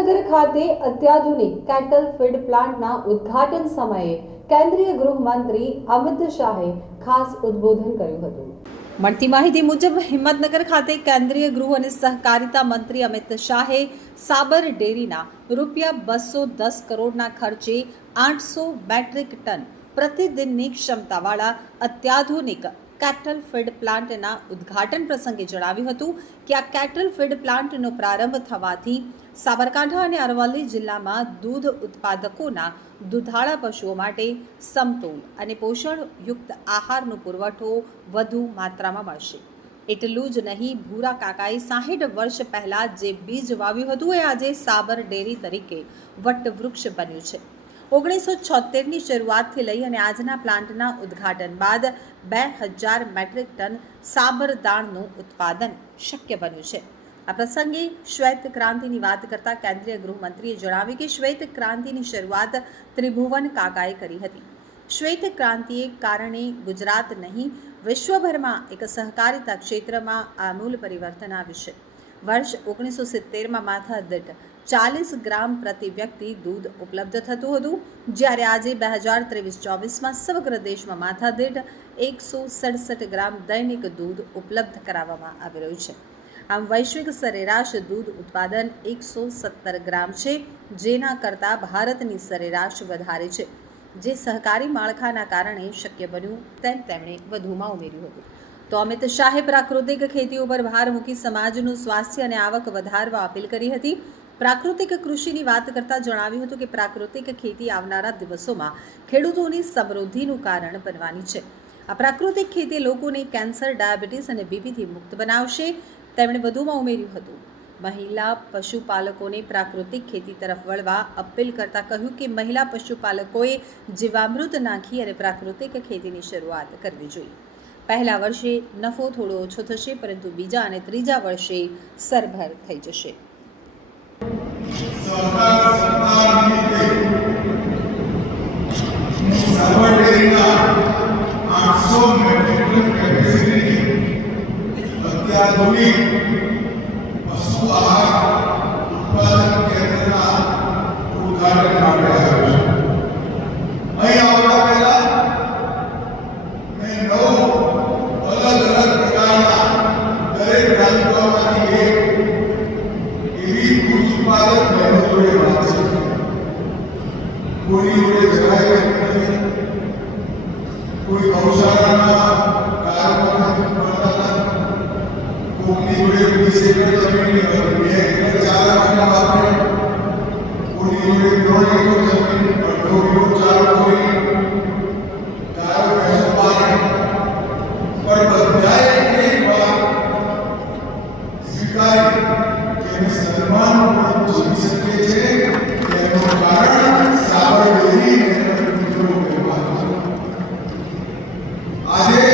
હિંમતનગર ખાતે અત્યાધુનિક cattle feed પ્લાન્ટના ઉદ્ઘાટન સમયે કેન્દ્રીય ગૃહમંત્રી અમિત શાહે ખાસ ઉદ્બોધન કર્યું હતું. મળતી માહિતી મુજબ હિંમતનગર ખાતે કેન્દ્રીય ગૃહ અને સહકારિતા મંત્રી અમિત શાહે સાબર ડેરીના રૂપિયા બસો દસ કરોડના ખર્ચે આઠસો મેટ્રિક ટન પ્રતિદિનની ક્ષમતાવાળા અત્યાધુનિક કેટલ ફીડ પ્લાન્ટના ઉદ્ઘાટન પ્રસંગે જણાવ્યું હતું કે આ કેટલ ફીડ પ્લાન્ટનો પ્રારંભ થવાથી સાબરકાંઠા અને અરવલ્લી જિલ્લામાં દૂધ ઉત્પાદકોના દુધાળા પશુઓ માટે સમતોલ અને પોષણયુક્ત આહારનો પુરવઠો વધુ માત્રામાં મળશે. એટલું જ નહીં, ભૂરા કાકાએ સાહીઠ વર્ષ પહેલાં જે બીજ વાવ્યું હતું એ આજે સાબર ડેરી તરીકે વટવૃક્ષ બન્યું છે. ઓગણીસો છોતેરની શરૂઆતથી લઈ અને આજના પ્લાન્ટના ઉદ્ઘાટન બાદ બે હજાર મેટ્રિક ટન સાબરદાણનું ઉત્પાદન શક્ય બન્યું છે. આ પ્રસંગે શ્વેત ક્રાંતિની વાત કરતા કેન્દ્રીય ગૃહમંત્રીએ જણાવ્યું કે શ્વેત ક્રાંતિની શરૂઆત ત્રિભુવન કાકાએ કરી હતી. શ્વેત ક્રાંતિએ કારણે ગુજરાત નહીં, વિશ્વભરમાં એક સહકારિતા ક્ષેત્રમાં આમૂલ પરિવર્તન આવ્યું છે. વર્ષ ઓગણીસો સિત્તેરમાં માથા દીઠ ચાલીસ ગ્રામ પ્રતિ વ્યક્તિ દૂધ ઉપલબ્ધ થતું હતું. જ્યારે આજે બે હજાર ત્રેવીસ ચોવીસમાં સમગ્ર દેશમાં માથા દીઠ એકસો સડસઠ ગ્રામ દૈનિક દૂધ ઉપલબ્ધ કરાવવામાં આવી રહ્યું છે. આમ વૈશ્વિક સરેરાશ દૂધ ઉત્પાદન એકસો સત્તર ગ્રામ છે, જેના કરતાં ભારતની સરેરાશ વધારે છે. જે સહકારી માળખાના કારણે શક્ય બન્યું તેમ તેમણે વધુમાં ઉમેર્યું હતું. તો અમિત શાહે પ્રાકૃતિક ખેતી ઉપર ભાર મૂકી સમાજનું સ્વાસ્થ્ય અને આવક વધારવા અપીલ કરી હતી. પ્રાકૃતિક કૃષિની વાત કરતાં જણાવ્યું હતું કે પ્રાકૃતિક ખેતી આવનારા દિવસોમાં ખેડૂતોની સમૃદ્ધિનું કારણ બનવાની છે. આ પ્રાકૃતિક ખેતી લોકોને કેન્સર, ડાયાબિટીસ અને બીપીથી મુક્ત બનાવશે. તેમણે વધુમાં ઉમેર્યું હતું, મહિલા પશુપાલકોને પ્રાકૃતિક ખેતી તરફ વળવા અપીલ કરતા કહ્યું કે મહિલા પશુપાલકોએ જીવામૃત નાખી અને પ્રાકૃતિક ખેતીની શરૂઆત કરવી જોઈએ. પહેલા વર્ષે નફો થોડો ઓછો થશે, પરંતુ બીજા અને ત્રીજા વર્ષે સરભર થઈ જશે. પશુ कोई बड़े जगह कोई गौशाला कोई बड़े किसी में जमीन ये चार बातें कोई बड़े प्रोजेक्ट को આજે